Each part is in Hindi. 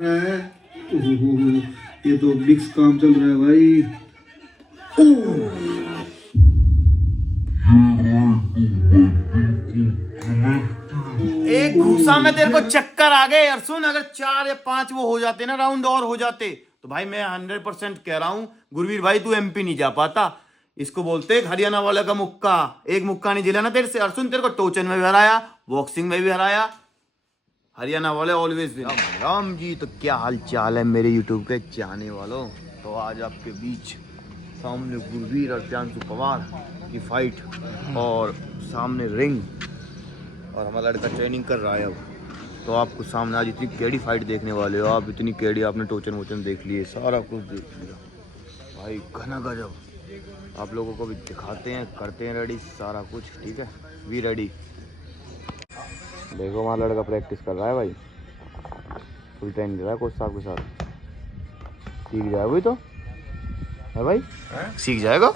ये तो बिग काम चल रहा है भाई। एक घूसा में तेरे को चक्कर आ गए। और सुन, अगर 4 या 5 वो हो जाते ना राउंड और हो जाते तो भाई मैं 100% कह रहा हूं गुरवीर भाई तू एमपी नहीं जा पाता। इसको बोलते हैं हरियाणा वाले का मुक्का। एक मुक्का नहीं जिला ना तेरे से। और सुन, तेरे को टोचन में भी हराया, बॉक्सिंग में भी हराया। हरियाणा वाले ऑलवेज विन। राम जी, तो क्या हाल चाल है मेरे यूट्यूब के चाहने वालों। तो आज आपके बीच सामने गुरवीर और प्रियांशु पवार की फाइट और सामने रिंग और हमारा लड़का ट्रेनिंग कर रहा है अब। तो आपको सामने आज इतनी केड़ी फाइट देखने वाले हो आप। इतनी केड़ी आपने टोचन वोचन देख लिए, सारा कुछ देख लिया भाई, घना गजब। आप लोगों को भी दिखाते हैं, करते हैं रेडी सारा कुछ। ठीक है, वी रेडी। देखो हमारा लड़का प्रैक्टिस कर रहा है भाई, फुल टाइम दे रहा है कोच साहब के साथ। सीख जाएगा वही तो है भाई, सीख जाएगा,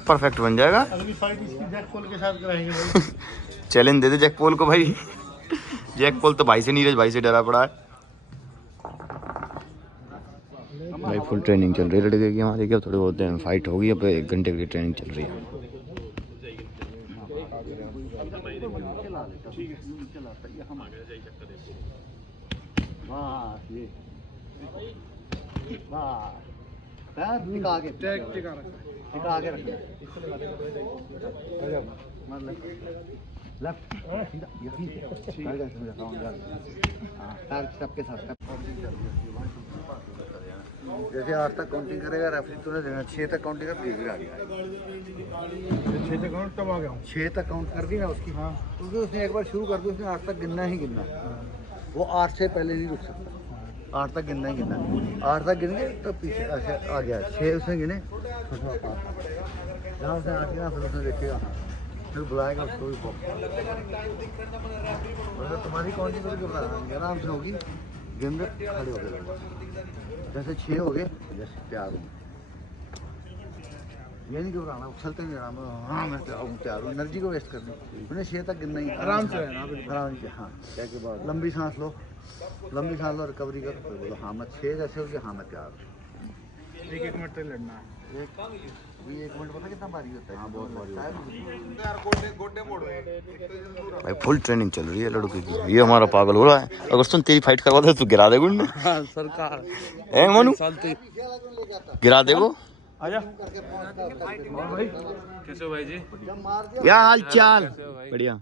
परफेक्ट बन जाएगा। अगली फाइट इसकी जैक पॉल के साथ कराएंगे भाई। चैलेंज दे दे जैक पॉल को भाई। जैक पॉल तो भाई से, नीरज भाई से डरा पड़ा है भाई। फुल ट्रेनिंग चल रही है लड़के की हमारे। क्या थोड़े बहुत दिन फाइट होगी, अब 1 घंटे की ट्रेनिंग चल रही है। जैसे 8 तक काउंटिंग करेगा रेफरी, तूने देना 6 तक काउंटिंग कर दी, 6 तक काउंट तब आ गया हूँ। 6 तक काउंट कर दी ना उसकी। हाँ, क्योंकि उसने एक बार शुरू कर दी, उसने 8 तक गिनना ही गिनना। वो 8 से पहले नहीं रुक सकता, 8 तक गिनना ही गिनना। 8 तक गिन गए तो पीछे आ गया। 6 उसने गिने, जहाँ उसने 8 गिना फिर उसने देखेगा, फिर बुलाएगा उसको भी। अगर तुम्हारी काउंटिंग करके बुलाना आराम से होगी, गिन खड़े हो गए। जैसे 6 हो गए, जैसे तैयार हूँ, ये नहीं घबराना, उछलते नहीं रहना। हाँ मैं तैयार हूँ, एनर्जी को वेस्ट करनी। उन्हें 6 तक गिनना ही, आराम से रहना, आराम से। हाँ, क्या के बाद लंबी सांस लो, लंबी सांस लो, रिकवरी करो, फिर बोलो हाँ मैं 6 जैसे हो गया, हाँ मैं तैयार हूँ। 1 मिनट तक लड़ना है। 1 मिनट पता कितना भारी होता है? हाँ बहुत भारी होता है। भाई फुल ट्रेनिंग चल रही है लड़के की। ये हमारा पागल हो रहा है। अगर सुन तेरी फाइट करवा दे तो गिरा देगा उन्हें। सरकार ए मनु, गिरा देगो। आजा भाई। कैसे हो भाई जी? क्या हाल चाल? बढ़िया।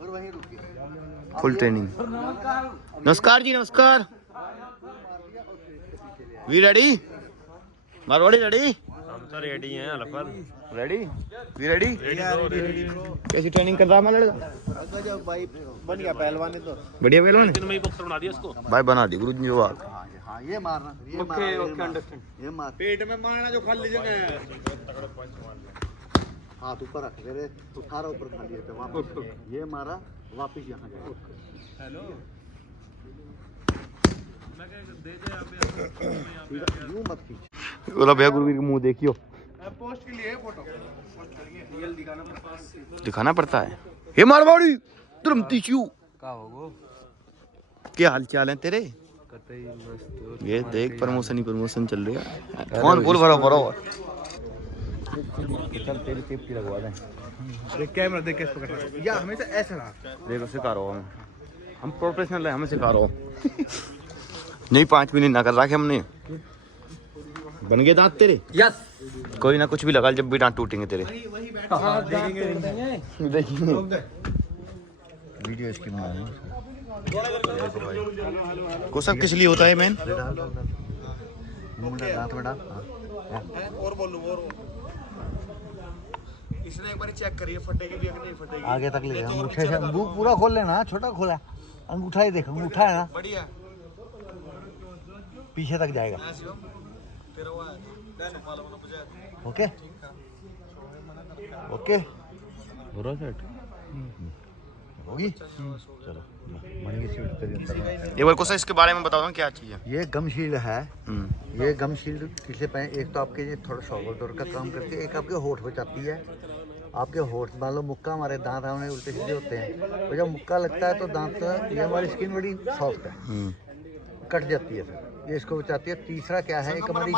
और वहीं रुकिए। Full training. नमस्कार जी, नमस्कार। We ready? मारवाड़ी रेडी? हम तो रेडी हैं अलफल। रेडी? We ready? कैसी ट्रेनिंग कर रहा है हमारा लड़का? भाई बन गया पहलवान है तो। बढ़िया पहलवान दिन में ही बॉक्सर बना दिया इसको। भाई, बना दी गुरु जी बात। हाँ ये मारना, ये ओके ओके अंडरस्टैंड। ये मार, पेट में मारना जो खा लीजिए। हाथ ऊपर रख दे रे, तो सारा ऊपर खा लिया था वापस। ये मारा, वापस यहाँ जाएगा। हेलो, यूं मत खींच। बोला भैया गुरु का मुंह देखियो। पोस्ट के लिए फोटो पोस्ट करिए, रियल दिखाना पड़ता है। दिखाना पड़ता है। हे मारवाड़ी तुम तीचू का होगो? क्या हाल चाल है तेरे? कतई मस्त। ये देख प्रमोशन ही प्रमोशन चल रही है। कौन बोल भरो भरो। चल तेरी सेफ्टी लगवा दें। देख कैमरा देख कैसे पकड़ना है। या हमेशा ऐसे रहा। देखो सिखा रहा हूँ हम प्रोफेशनल है, हमें सिखा रहा हूँ। नहीं 5 मिनट ना कर रखे हमने। बन गए दांत तेरे? यस। कोई ना, कुछ भी लगा, जब भी दांत टूटेंगे तेरे। देखेंगे। वीडियो इसकी बना रहे हैं। को सब किस लिए होता है मैन? दांत में डाल। और बोलूं और इसने एक बार चेक करिए फटेगी भी, अगर नहीं फटेगी आगे तक ले जा, अंगूठे से अंगूठा पूरा खोल लेना। छोटा खोला अंगूठा ही देखो, अंगूठा है ना, बढ़िया पीछे तक जाएगा। ओके ओके होगी। चलो मन की सीट तेरी अंदर। एक बार कोसा इसके बारे में बता दो क्या चीज है। ये गम शील्ड है। ये गम शील्ड किसे पे, एक तो आपके ये थोड़ा शोल्डर का काम करती है, एक आपके होठ पे जाती है, आपके होठ मान लो मुक्का, हमारे दांत हमारे उल्टे सीधे होते हैं, तो जब मुक्का लगता है तो दांत, ये हमारी स्किन बड़ी सॉफ्ट है, कट जाती है फिर, ये इसको बचाती है। तीसरा क्या है, एक हमारी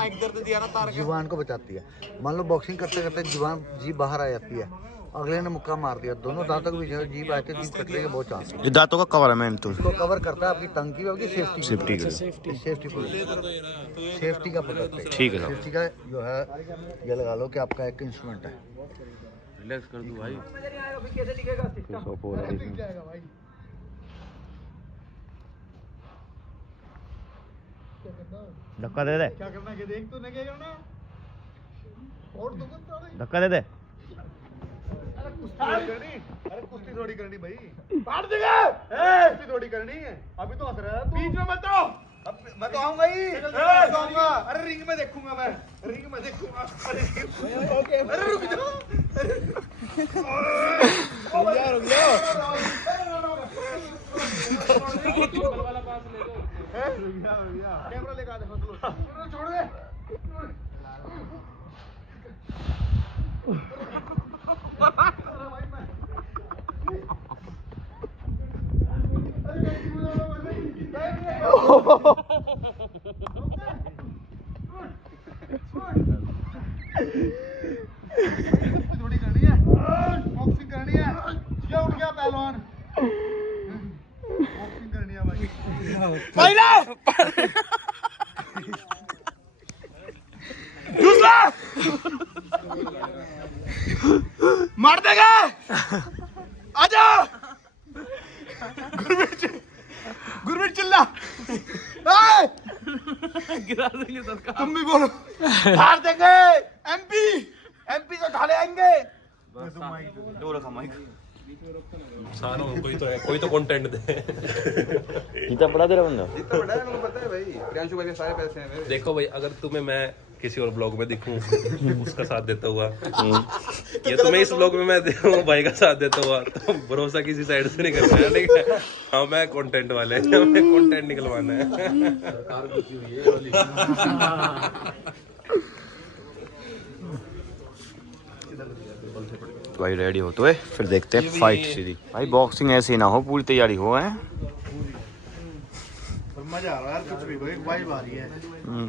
जुबान को बचाती है। मान लो बॉक्सिंग करते करते जुबान जीभ बाहर आ जाती है, अगले ने मुक्का मार दिया, दोनों दांतों के बीच जीभ आती है, जीभ कटने के बहुत चांस है। ये दांतों का कवर है मैम, तो इसको कवर करता है आपकी टंग की, आपकी सेफ्टी सेफ्टी के लिए। सेफ्टी सेफ्टी का प्रोडक्ट है। ठीक है साहब। सेफ्टी का जो है, ये लगा लो कि आपका एक इंस्ट्रूमेंट है। रिलैक्स कर दूं भाई। धक्का दे दे, क्या करना है देख, तूने क्या करना है? और धक्का दे दे। अरे कुश्ती थोड़ी करनी भाई, काट देगा। कुश्ती थोड़ी करनी है, अभी तो हंस रहा है बीच में मत आओ। अब मैं तो आऊंगा ही, आऊंगा। अरे रिंग में देखूंगा, मैं रिंग में देखूंगा। अरे रुक जाओ, रुक जाओ। कैमरा लेकर आ दे, छोड़ दे। थोड़ी करनी है, बॉक्सिंग करनी है। ये उठ गया पहलवान, बॉक्सिंग करनी है भाई। पहला दूसरा मार देगा। आजा गुरमीत चिल्ला, गिरा देंगे सरकार। तुम भी बोलो, मार देंगे। एमपी से ढाले आएंगे। कोई तो कंटेंट दे। इतना बड़ा तेरा बंदा, इतना बड़ा है, मुझे पता है भाई। प्रियांशु भाई के सारे पैसे हैं मेरे। देखो भाई, अगर तुम्हें मैं किसी और ब्लॉग में दिखूं उसका साथ देता हुआ, या तुम्हें इस ब्लॉग में मैं देखूं भाई का साथ देता हुआ, तो भरोसा किसी साइड से नहीं करना है। लेकिन हाँ, मैं कंटेंट वाले, हमें कंटेंट निकलवाना है। भाई रेडी हो तो है, फिर देखते हैं फाइट सीधी। भाई बॉक्सिंग ऐसे ही ना हो, पूरी तैयारी हो है। मजा आ रहा है यार, कुछ भी भाई वाइब आ रही है।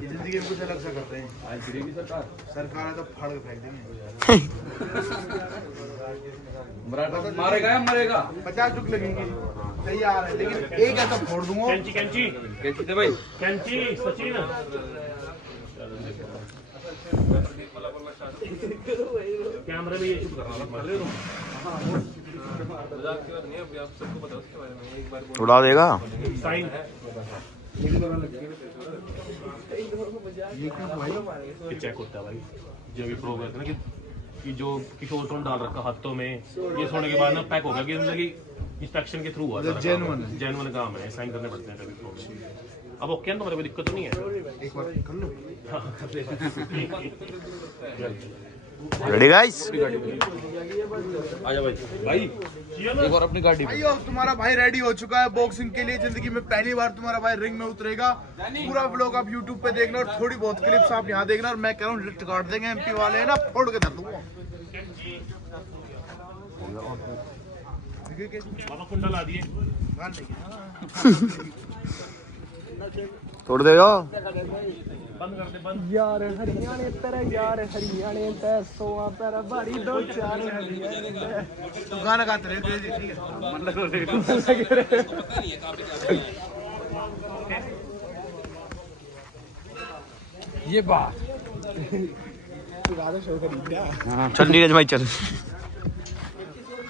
जिंदगी में कुछ अलग सा करते हैं। सरकार है तो फाड़ के फेंक देंगे। मारेगा या मरेगा? 50 रुपये लगेंगे, तैयार है, लेकिन एक ऐसा फोड़ दूंगा। कैंची दे भाई, कैंची सचिन। कैमरे में ये चुप करना, उड़ा देगा। साइन चेक होता है भाई, जो भी प्रो करते हैं ना कि जो किशोर टोन डाल रखा हाथों में, ये सोने के बाद ना पैक होगा कि इंस्पेक्शन के थ्रू हुआ था। जेन्युइन काम है, साइन करने पड़ते हैं कभी प्रो में। अब ओके ना, तुम्हारे कोई दिक्कत तो नहीं है? एक बार कर लो। रेडी गाइस, आजा भाई। भाई एक बार अपनी गाड़ी भाइयों, तुम्हारा भाई रेडी हो चुका है बॉक्सिंग के लिए। जिंदगी में पहली बार तुम्हारा भाई रिंग में उतरेगा। पूरा व्लॉग आप YouTube पे देखना और थोड़ी बहुत क्लिप्स आप यहाँ देखना। और मैं कह रहा हूँ लिफ्ट काट देंगे, एमपी वाले है ना, फोड़ के धर दूंगा। बाबा कुंडा ला दिए, तोड़ देगा। बंद कर दे, बंद। यार हरियाणे तेरा, यार हरियाणे पैसों तेरा बड़ी दो चार हरियाणे। तू गाना गाते रहे, ठीक है, मन लग ये बात चल नीरज भाई चल,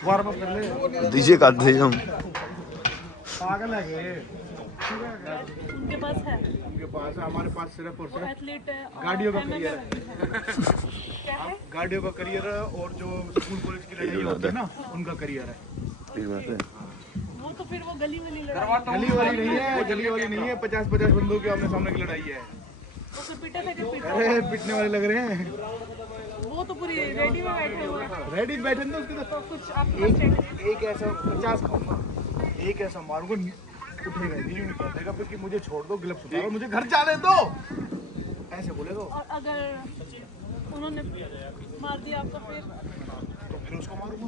वार्म अप कर ले। डीजे का दे हम। पागल है ये। उनके पास है, उनके पास है, हमारे पास सिर्फ और वो सिर्फ एथलीट है और गाड़ियों का MMA करियर है। क्या है? गाड़ियों का करियर है और जो स्कूल कॉलेज की लड़ाई होती है ना, उनका करियर है। वो तो फिर वो गली में नहीं लड़ा, गली वाली नहीं है, गली वाली नहीं है। 50-50 बंदों के आमने सामने की लड़ाई है। वो फिर पीटे थे कि पीटे। अरे पिटने वाले लग रहे हैं। वो तो पूरी रेडी में बैठे हुए हैं। रेडी बैठे ना उसके तो कुछ आपके पास चाहिए? एक ऐसा 50 खाऊंगा, एक ऐसा मारूंगा, उठेगा नहीं, कह देगा फिर कि मुझे छोड़ दो, ग्लव्स उतारो, मुझे घर जाने दो, ऐसे बोलेगा। और अगर उन्होंने मार दिया आपको फिर? तो उसको मारूंगा,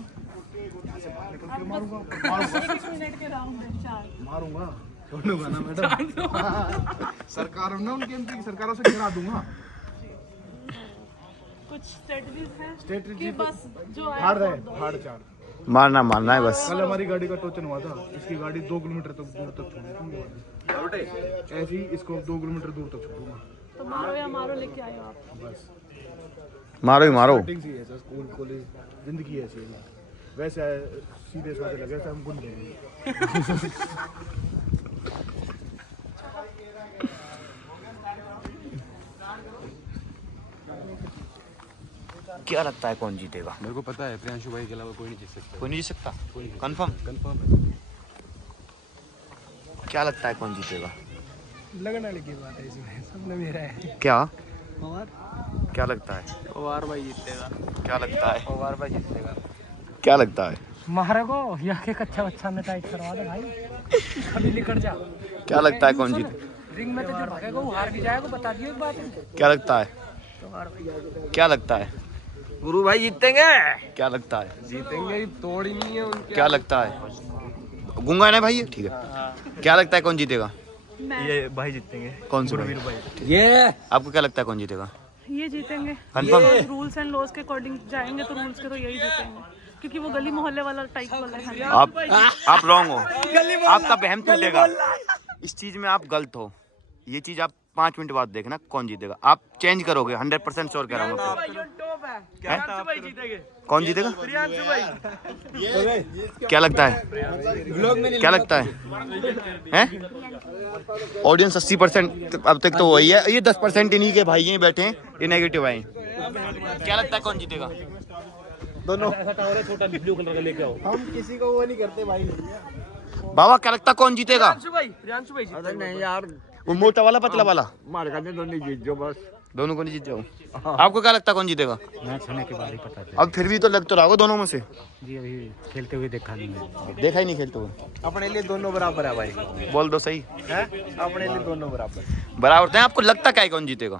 एक मिनट के राउंड है 4। मारूंगा, छोड़ूंगा ना मैडम। सरकार ना उनकी एमपी की सरकारों से गिरा दूंगा। कुछ स्ट्रेटजीज है Strategy कि तो- बस जो आया हार फोड़ रहे, दो। हार 4। मारना है बस। कल हमारी गाड़ी का टोचन हुआ था, इसकी गाड़ी 2 किलोमीटर तक दूर तक छोड़ी, ऐसे ही इसको 2 किलोमीटर दूर तक छोड़ूंगा। तो मारो या मारो लेके आयो आप। बस मारो ही मारो। स्टार्टिंग से ही है सर, स्कूल कॉलेज जिंदगी ऐसी है। वैसे सीधे साधे लगे थे हम गुंडे हैं। क्या लगता है कौन जीतेगा? मेरे को पता है प्रियांशु भाई के अलावा कोई नहीं जीत सकता। कोई नहीं जीत सकता, कंफर्म? कंफर्म है। क्या लगता है कौन जीतेगा? लगने वाली की बात है इसमें, सबने मेरा है। क्या पवार क्या लगता है? पवार भाई जीतेगा। क्या लगता है? पवार भाई जीतेगा। क्या लगता है? मारे को या के कच्चा बच्चा ने टाइट करवा दे भाई, कभी निकल जा। क्या लगता है कौन जीते? रिंग में तो जो भागेगा वो हार भी जाएगा, बता दियो एक बात। क्या लगता है? क्या लगता है? गुरु भाई जीतेंगे। क्या लगता है? जीतेंगे, तोड़ ही नहीं है उनके। क्या लगता है? गूंगा है ना भाई ये? ठीक है। क्या लगता है कौन जीतेगा? ये भाई जीतेंगे। कौन से भाई? ये आपको क्या लगता है कौन जीतेगा? ये जीतेंगे। कंफर्म? रूल्स एंड लॉज के अकॉर्डिंग जाएंगे तो रूल्स के तो यही जीतेंगे, क्योंकि वो गली मोहल्ले वाला टाइप वाला है। आप रॉन्ग हो, आपका बहम टूटेगा। इस चीज में आप गलत हो। ये चीज आप 5 मिनट बाद देखना कौन जीतेगा। आप चेंज करोगे, 100% श्योर कह रहा हूँ। कौन जीतेगा? क्या लगता है? क्या लगता है? हैं? ऑडियंस 80% अब तक तो वही है। ये 10% इन्हीं के भाई हैं बैठे हैं, ये नेगेटिव आए। क्या लगता है कौन जीतेगा? दोनों छोटा ब्लू कलर का लेके आओ। हम किसी को वो नहीं करते भाई। बाबा क्या लगता है कौन जीतेगा? प्रियांशु भाई अरे नहीं यार, वो मोटा वाला पतला वाला? मार करने दोनों जीत जो बस। दोनों को नहीं जीत जाऊँ। आपको क्या लगता है कौन जीतेगा? मैच होने के बाद ही पता चला अब फिर भी तो लग तो रहा होगा दोनों में से। जी, अभी खेलते हुए देखा नहीं है। देखा ही नहीं खेलते हुए। अपने लिए दोनों बराबर है भाई, बोल दो सही। अपने लिए दोनों बराबर। बराबर है। आपको लगता क्या है कौन जीतेगा?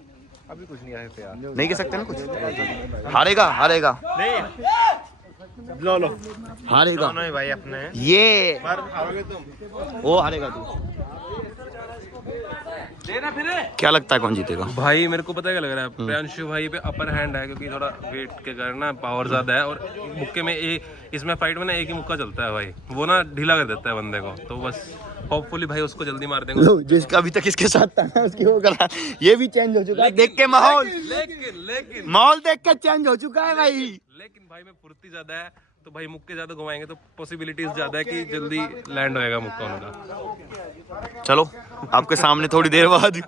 अभी कुछ नहीं आए थे यार। नहीं कह सकते ना कुछ। हारेगा हारेगा लो हारेगा भाई अपने ये, हारोगे तुम। वो हारेगा तू। क्या लगता है कौन जीतेगा? भाई मेरे को पता है क्या लग रहा है, प्रियांशु भाई पे अपर हैंड है, क्योंकि थोड़ा वेट के कारण ना पावर ज्यादा है, और मुक्के में इसमें फाइट में ना एक ही मुक्का चलता है भाई, वो ना ढीला कर देता है बंदे को। तो बस होपफुली भाई उसको जल्दी मार देंगे। लो, जिसका अभी तक इसके साथ था ना उसकी वो करा, ये भी चेंज हो चुका है। देख के माहौल, लेकिन माहौल देख के चेंज हो चुका है भाई। लेकिन भाई में फुर्ती ज्यादा है, तो भाई मुक्के ज्यादा घुमाएंगे तो पॉसिबिलिटीज ज्यादा है कि जल्दी लैंड होएगा मुक्का उनका। चलो आपके सामने थोड़ी देर बाद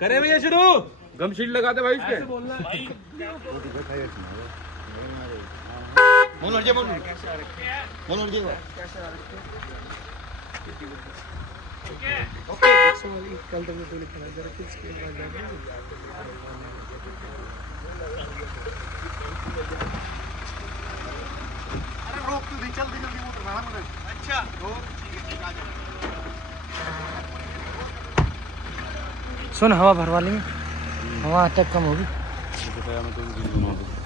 करे भैया शुरू। गम शील्ड लगाते भाई इसके। सुन, हवा भरवा लेंगे, हवा अटैक कम होगी। मैं तो